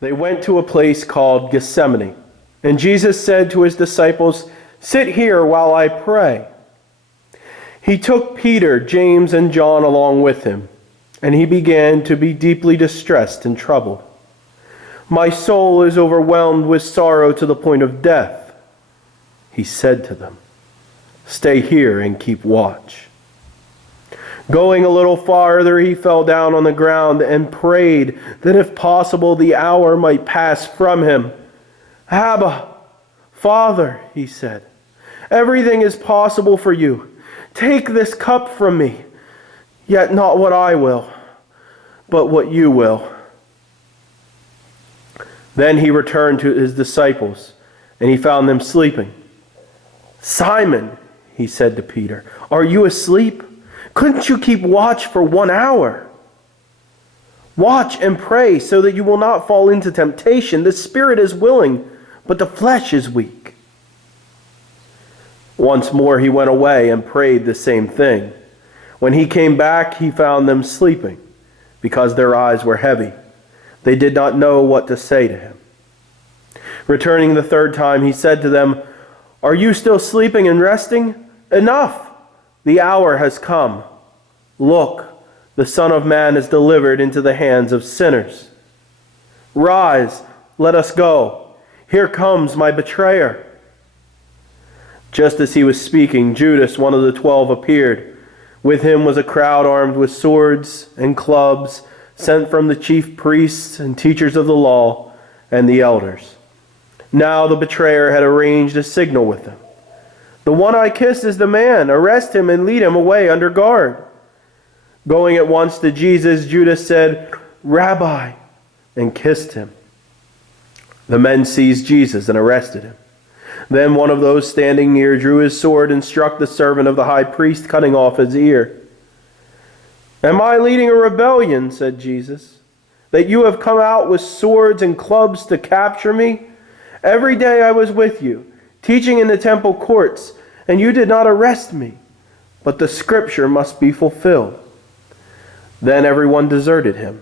They went to a place called Gethsemane, and Jesus said to his disciples, "Sit here while I pray." He took Peter, James, and John along with him, and he began to be deeply distressed and troubled. "My soul is overwhelmed with sorrow to the point of death," he said to them. "Stay here and keep watch." Going a little farther, he fell down on the ground and prayed that if possible the hour might pass from him. "Abba, Father," he said, "everything is possible for you. Take this cup from me, yet not what I will, but what you will." Then he returned to his disciples, and he found them sleeping. "Simon," he said to Peter, "are you asleep? Couldn't you keep watch for 1 hour? Watch and pray so that you will not fall into temptation. The spirit is willing, but the flesh is weak." Once more he went away and prayed the same thing. When he came back, he found them sleeping, because their eyes were heavy. They did not know what to say to him. Returning the third time, he said to them, "Are you still sleeping and resting? Enough! The hour has come. Look, the Son of Man is delivered into the hands of sinners. Rise, let us go. Here comes my betrayer." Just as he was speaking, Judas, one of the 12, appeared. With him was a crowd armed with swords and clubs, sent from the chief priests and teachers of the law and the elders. Now the betrayer had arranged a signal with them. "The one I kiss is the man. Arrest him and lead him away under guard." Going at once to Jesus, Judas said, "Rabbi," and kissed him. The men seized Jesus and arrested him. Then one of those standing near drew his sword and struck the servant of the high priest, cutting off his ear. "Am I leading a rebellion," said Jesus, "that you have come out with swords and clubs to capture me? Every day I was with you, teaching in the temple courts, and you did not arrest me. But the scripture must be fulfilled." Then everyone deserted him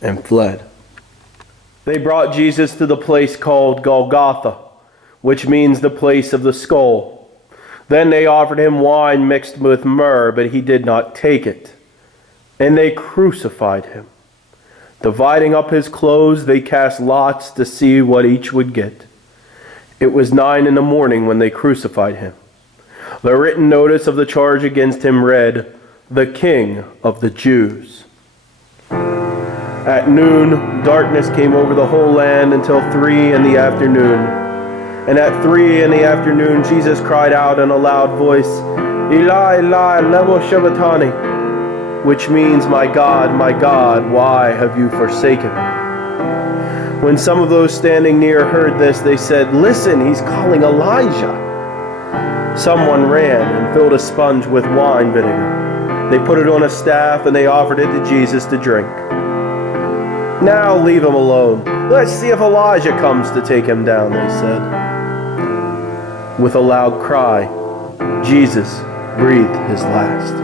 and fled. They brought Jesus to the place called Golgotha, which means the place of the skull. Then they offered him wine mixed with myrrh, but he did not take it. And they crucified him. Dividing up his clothes, they cast lots to see what each would get. It was 9 a.m. when they crucified him. The written notice of the charge against him read, "The King of the Jews." At noon, darkness came over the whole land until 3 in the afternoon. And at 3 in the afternoon, Jesus cried out in a loud voice, "Eli, Eli, lema sabachthani," which means, my God, why have you forsaken me?" When some of those standing near heard this, they said, "Listen, he's calling Elijah." Someone ran and filled a sponge with wine vinegar. They put it on a staff and they offered it to Jesus to drink. "Now leave him alone. Let's see if Elijah comes to take him down," they said. With a loud cry, Jesus breathed his last.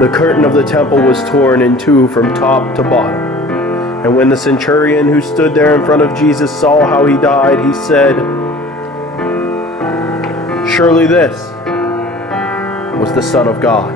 The curtain of the temple was torn in two from top to bottom. And when the centurion who stood there in front of Jesus saw how he died, he said, "Surely this was the Son of God."